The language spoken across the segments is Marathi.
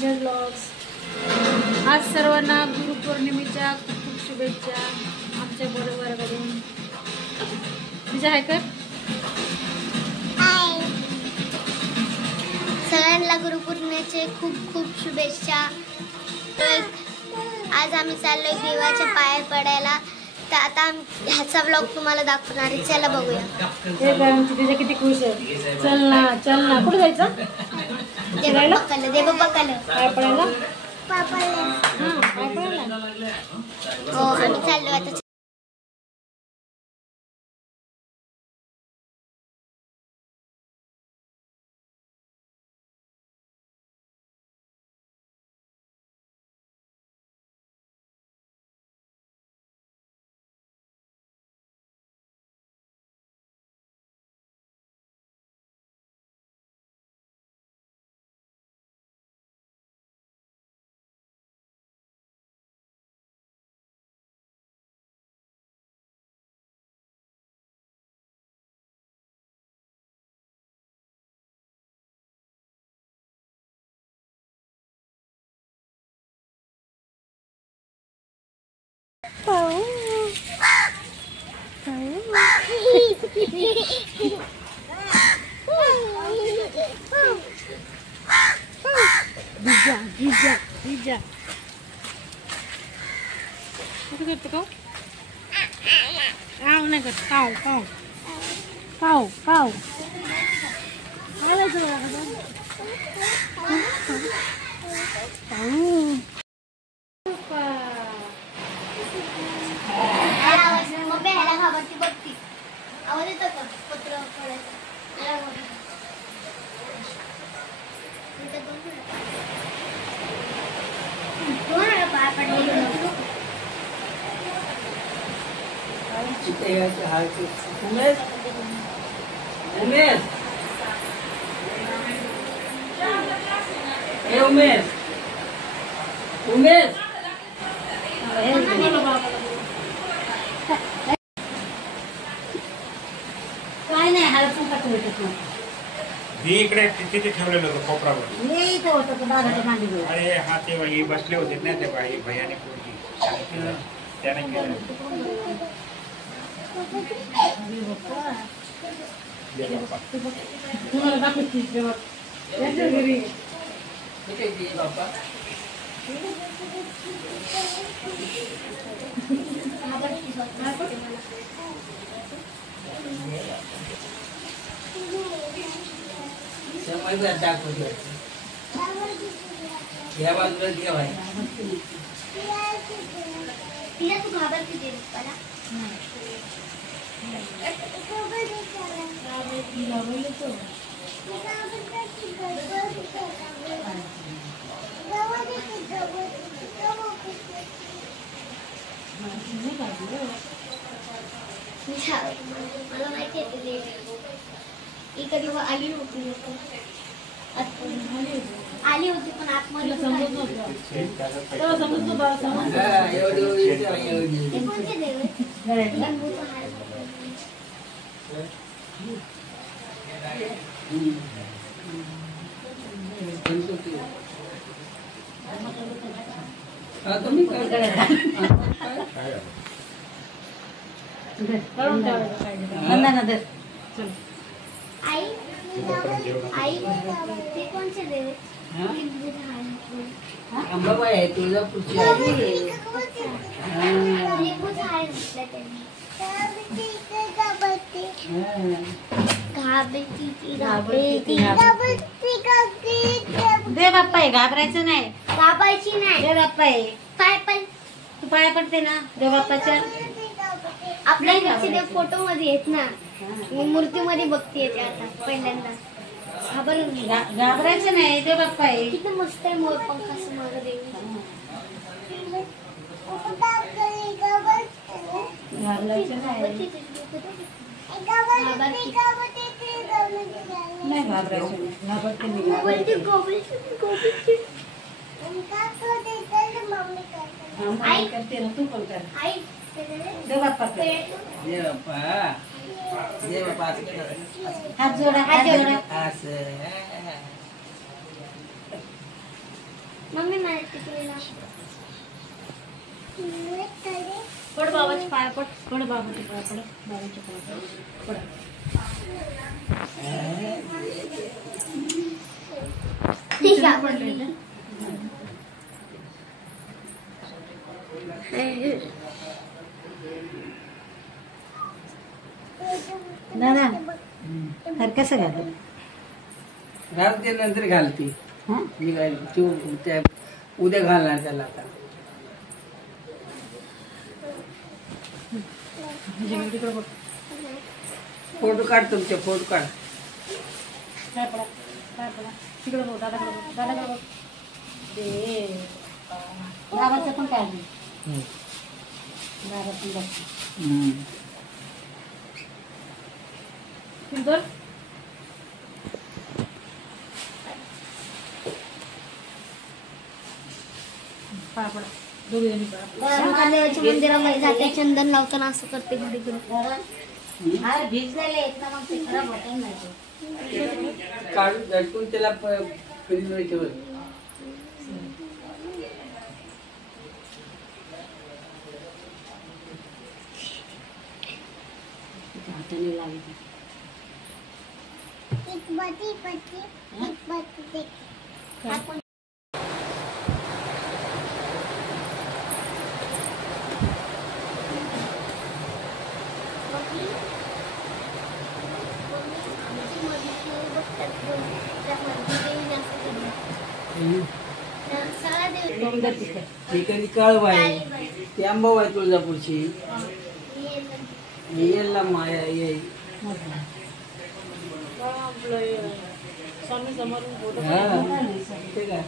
विजय ब्लॉग्स. आज सर्वांना गुरुपौर्णिमेच्या खूप खूप शुभेच्छा आमच्या बरोबर करून. विजय हाय कर. सगळ्यांना गुरुपौर्णिमेचे खूप खूप शुभेच्छा. आज आम्ही चाललोय देवाच्या पाया पडायला. तर आता ह्याचा ब्लॉग तुम्हाला दाखवणार आहे. चला बघूया. हे काय आमची तिथे किती खुश आहे. चल ना चल ना. कुठे जायचं. देवबापाला पाय पडायला. पाय पडायला. हो आम्ही चाललोय आता. कुठे करतो का. आव नाही करत. काव काव काव काव. आवाज येतो का. पत्र काय नाही हळपून टाकून इकडे तिथे ठेवलेलं होतं कोपरावर. अरे हा तेव्हा हे बसले होते ना ते बाई भैयाने पोरगी त्याने केलं. या बाजूला ठेवाय. तिला तू घाबरती दे मला. मला माहिती आहे कधी आली नव्हती. आली होती पण आतमध्ये समजत नव्हतं. कोणते देव तुम्ही काय करायला. आई आई ते कोणते देव. अंबाबाई आहे तुळजापूरची. दे बाप्पा आहे. घाबरायचं नाही. घाबरायची नाही. दे बाप्पा आहे. पाय पण तू पाया पडते ना देव बाप्पाच्या. आपल्या इकडचे देव फोटो मध्ये आहेत ना. मी मूर्ती मध्ये बघते ते आता पहिल्यांदा. घाबरायचं नाही. देव बाप्पा आहे. किती मस्त आहे मोर पंखाचं माझं देव. घाबरायचं नाही. नाही घाबरायचं. घाबरते मी. आई करते ना. तू पण कर. आई देव बाप्पा कर. हात जोडा. हात जोडा. मम्मी मला टिकलेला पड बाबाच्या पाया पड. पड बाबाच्या पाया पड. बाबाच्या पाया पड. ठीक आहे पडले ना. दादा हर कसं घालू? घालते नंतर घालते. मी काय त्या उद्या घालणार त्याला आता. तिकडे बघ. फोटो काढ तुमचे फोटो काढ. काय पडा काय पडा तिकडे बघ. दादाकडे बघ. दादाकडे बघ. दे बाबाचं पण काय नाही. बाबा पण बघ. सुंदर पाया पडा. दोघे जणी पाया. महादेवाच्या मंदिरामध्ये जाते चंदन लावताना असं करते घडी घडी. भिजलेले आहेत ना मग ते खराब होत नाही. काढून झटकून त्याला फ्रीजमध्ये ठेवत. हाताने लागते. एक बाती देख. ठिकाणी काळव आहे. ती अंबाबाई तुळजापूरची. येल्ला माया ये. स्वामी समोरून फोटो हा ते काय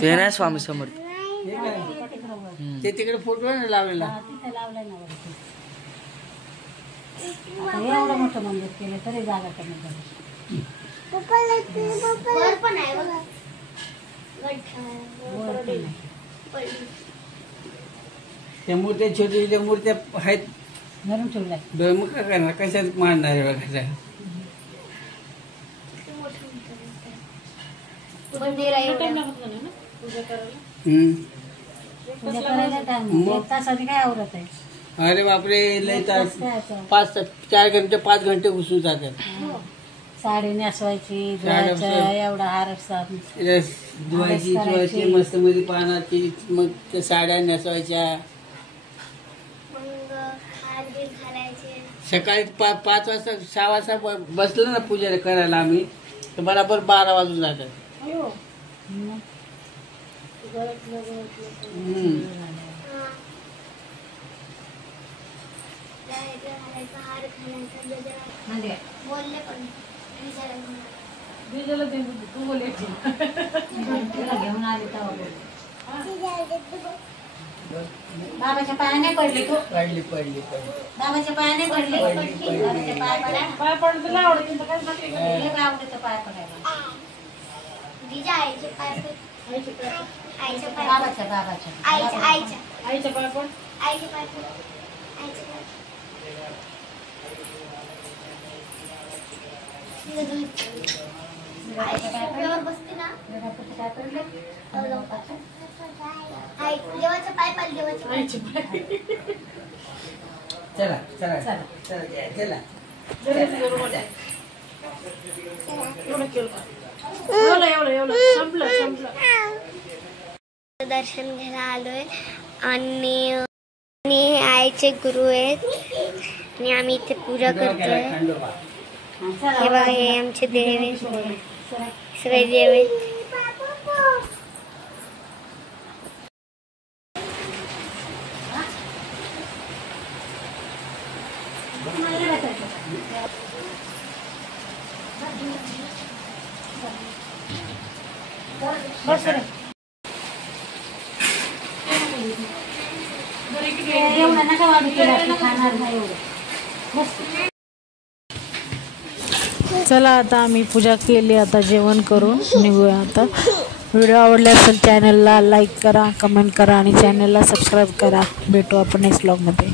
ते नाही स्वामी समर्थ. हे काय ते तिकडे फोटो आहे ना लावलेला. तिथे लावलाय ना वरती. आता एवढं मोठं मंदिर केलं तरी जागा कमी झाली. वर पण आहे बघा. वर पण नाही. त्या मूर्त्या छोट्या छोट्या मूर्त्या आहेत. घरून ठेवलाय. बरं मग काय करणार कशात मांडणार आहे बघा. मंदिर आहे टाइम एवढं. लागत नाही ना पूजा करायला. पूजा करायला टाइम एक तासाने काय आवरत आहे. अरे बापरे लय तास. काय असं? 4 घंटे 5 घंटे घुसून जातात. साडी नेसवायची साड्या धुवायचं, एवढा हार असतात. धुवायची शिवायची मस्त मध्ये पानाची. मग त्या साड्या नेसवायच्या. मग हार बीर घालायचे. सकाळी 5 वाजता 6 वाजता बसलं ना पूजा करायला आम्ही तर बराबर 12 वाजून जातात. मग हार घालायचा गजरा बोलले पण बिजाला दे तू बोल. तिला घेऊन आली तेव्हा बोल. बाबाच्या पायाने पडले तू. पडली. बाबाच्या पायाने पडले. बाबाच्या पाय पडा. पाय पडलं तुला आवडत काय आवडतं पाय पडायला. तिच्या आईचे पाय आईचे पाय बाबाच्या आईच्या आईच्या पाय पड. आईचे पाय आईचे पाय सोफ्यावर बसते ना. काय पडलं. देवाचा पाय पाल देवाचा पाय. आईचे पाय. चला चला चला. चला चला. एवढं केलं का? एवढं संपलं. दर्शन घ्यायला आलोय आणि आईचे गुरु आहेत आणि आम्ही इथे पूजा करतोय. हे बघा हे आमचे देव आहेत. सगळे देव आहेत. बस रे. एवढं नका वाढू केला खाणार नाही एवढं. बस. चला आता आम्ही पूजा केली. आता जेवण करून निघूया. आता व्हिडिओ आवडला असेल चॅनलला लाईक करा, कमेंट करा आणि चॅनलला सबस्क्राईब करा. भेटू आपण नेक्स्ट व्लॉगमध्ये.